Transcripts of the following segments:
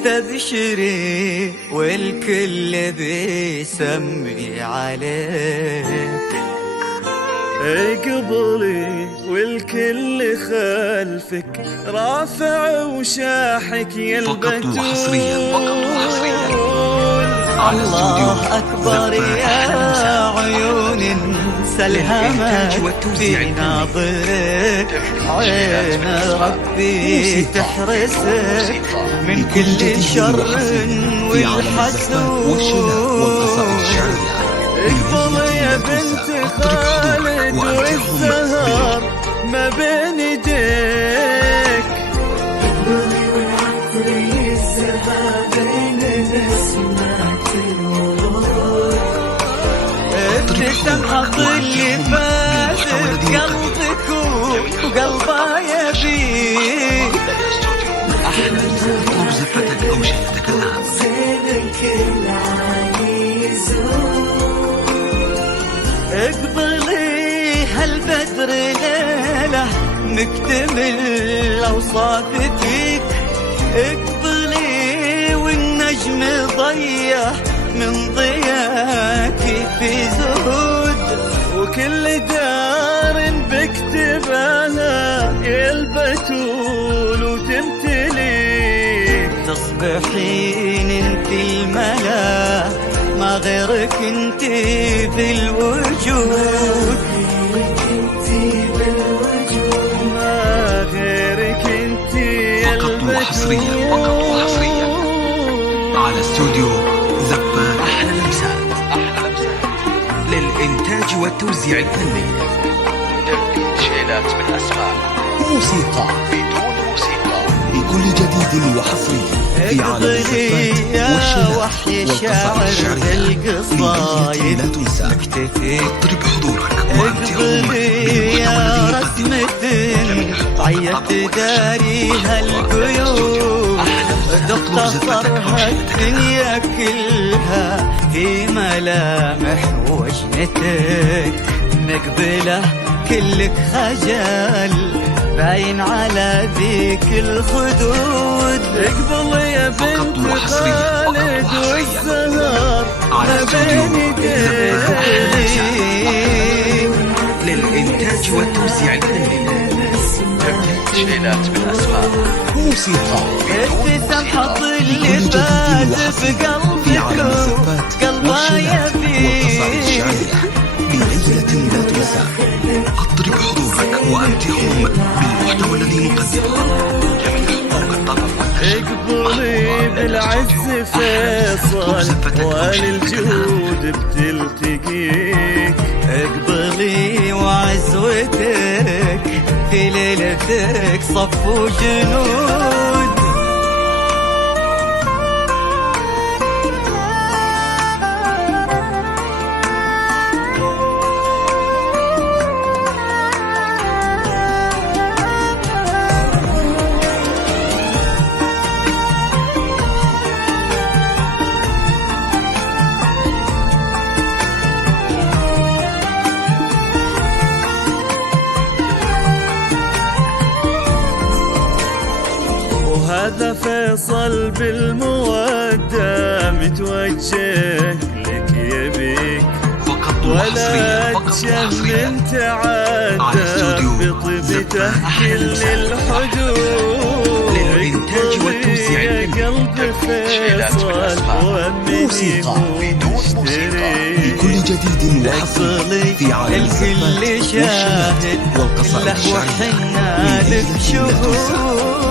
تستبشري والكل بيسمي عليك. قبلي والكل خلفك رافع وشاحك يا البتول. الله أكبر يا عيون انسى الهمك في ناظرك، عين ربي تحرسك من كل شر والحسود. اقبل يا بنت خالد والزهر ما بين ايديك، اقبلي والعطر يسبى بين نسمات الورود. ابتسم حط اللي فات بقلبك وقلبه يبيك. أحلى اطلب زفتك أو شفتك الآن. زينك العالي يزور. اقبلي هالبدر ليلة مكتمل أوصاف فيك. اقبلي والنجم ضيع من ضياك في زهود. وكل دار بكتبها يا البتول وتمتليك. تصبحين انت الملا ما غيرك انت في الوجود. ما غيرك انت يا فقط وحصريا على استوديو زبان. أحلى لمسات للإنتاج والتوزيع الفني. شيلات من أسماء موسيقى بدون موسيقى بكل جديد وحصري في عالم يا وحي شاعر بالقصايد لا تنسى. مكتفي اضرب حضورك وأنت اقبلي يا رسمة عيت داريها القيود. تختصرها الدنيا كلها في ملامح وجنتك. مقبلة كلك خجل باين على ذيك الخدود. اقبل يا بنت خالد والزهر ما بين ايديك. للإنتاج والتوزيع الفني. شيلات من أسماء موسيقى ابتسم حط اللي فات بقلبك قلبه يبيك. لليلة لا تنسى. اضرب حضورك وأنت هم بالمحتوى الذي نقدمه. جميع حقوق الطبع والنشر. اقبلي بالعز فيصل وللجود بتلتقيك. اقبلي وعزوتك في ليلتك صف وجنود. وهذا فيصل بالمودة متوجه لك يبيك. ولا تشمن تعدى بطيبته كل الحدود. للإنتاج والتوزيع يا قلب فيصل موسيقى بكل جديد وحصري في عالم الكل شاهد والقصائد له وحنا لك شهود.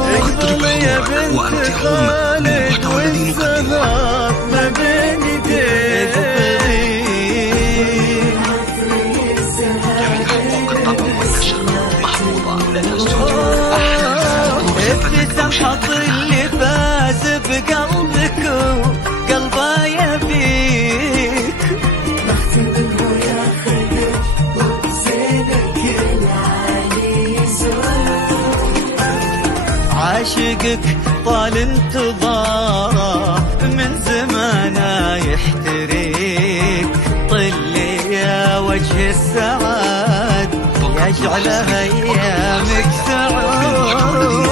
اقبل يا بنت خالد والزهر ما بين ايديك. ابتسم حط اللي فاز بقلبك وقلبه يبيك. عاشقك طال انتظاره من زمانه يحتريك. طلي يا وجه السعاد يجعل ايامك سعود.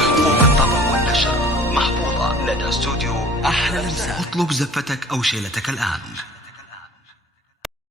حقوق الطبع والنشر محفوظ. اطلب زفتك أو شيلتك الآن.